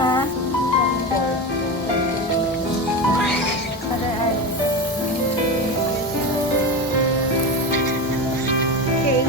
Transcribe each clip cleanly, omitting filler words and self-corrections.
ha? Okay.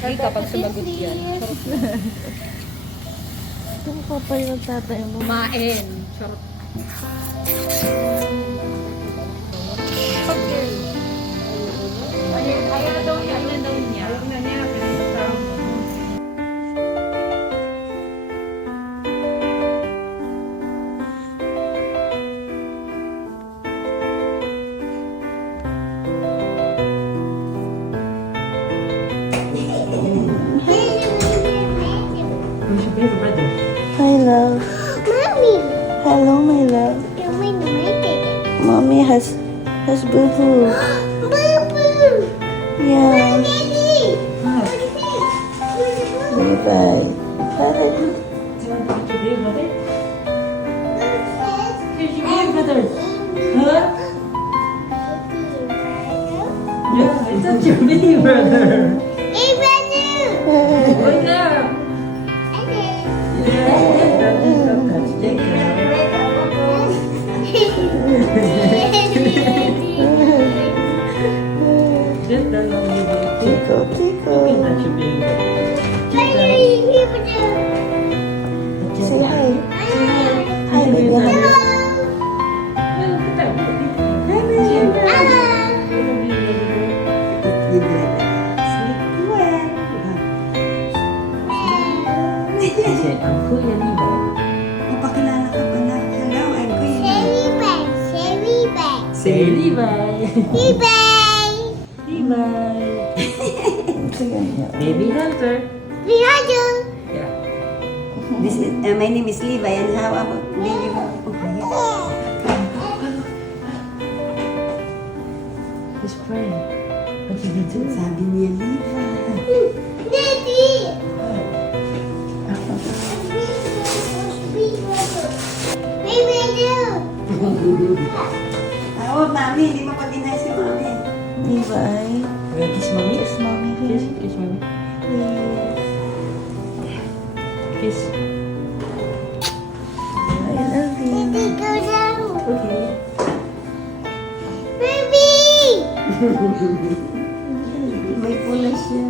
Ay, kapag sumagot yan. Ito ko pa pa yung tatay mo. Kumain. Charot. Okay. Ayaw na daw niya. Ayaw na daw niya. Ayaw na niya. Hi, love. Mommy, Hello, my love. you made my ticket. Mommy has boo-boo. Boo-boo. Yeah. Daddy. Bye-bye. Bye. Yeah, it's such a mini brother. Hey, brother. Oh, yeah. Yeah, that is a touch. Take Just the lonely baby. Tickle, Look tickle. at that, you baby. Say hi. Hi, baby. Hi. Well, look at that. Hi, baby. You did. Sleep well. I said, I'm Kuya Levi. Mapakilala ka pala. Hello, I'm Kuya. Say Levi. Levi. Sige niya. Baby Hunter. Yeah. This is, my name is Levi and how about baby mo? He's praying. What did he do? Sabi niya, Levi. Oo, mami, hindi mo pa dinay si mami. Levi. Well, kiss mommy. Kiss mommy. Kiss, kiss mommy. Kiss. I love you. Okay. May pula siya.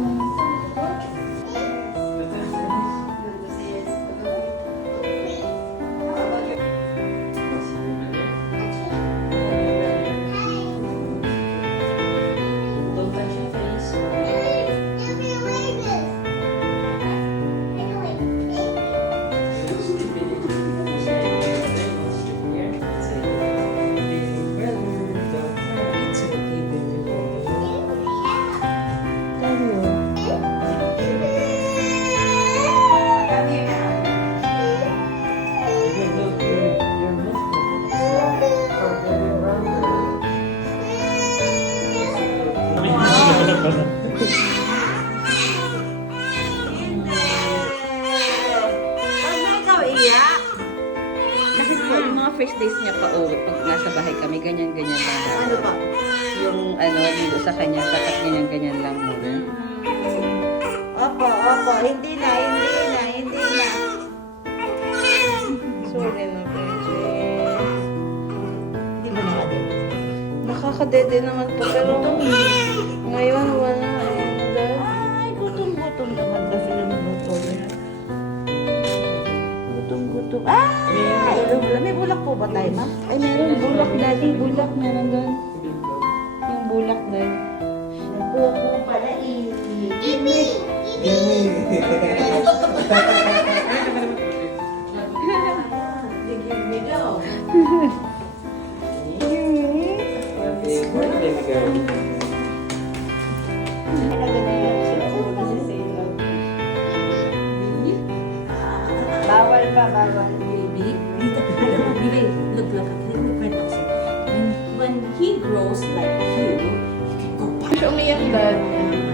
Don't touch your face. Love you. Kasi po, yung mga first days niya pa uwi, pag nasa bahay kami, ganyan-ganyan lang. Ano pa? Yung dito sa kanya, sakat ganyan-ganyan lang muna. Opo, opo. Hindi na. Sorry na, baby. Hindi mo nakadin. Nakakadede naman po, pero ngayon wala. Ay, gutom-gutom naman kasi ng gutom. Gutom-gutom. Ay, may bulak po ba tayo, ma? Ay, meron bulak, daddy. Bulak, meron doon. Yung bulak doon. Pupo pala eh. when he grows like you can go back. Siya umiyak, Dad.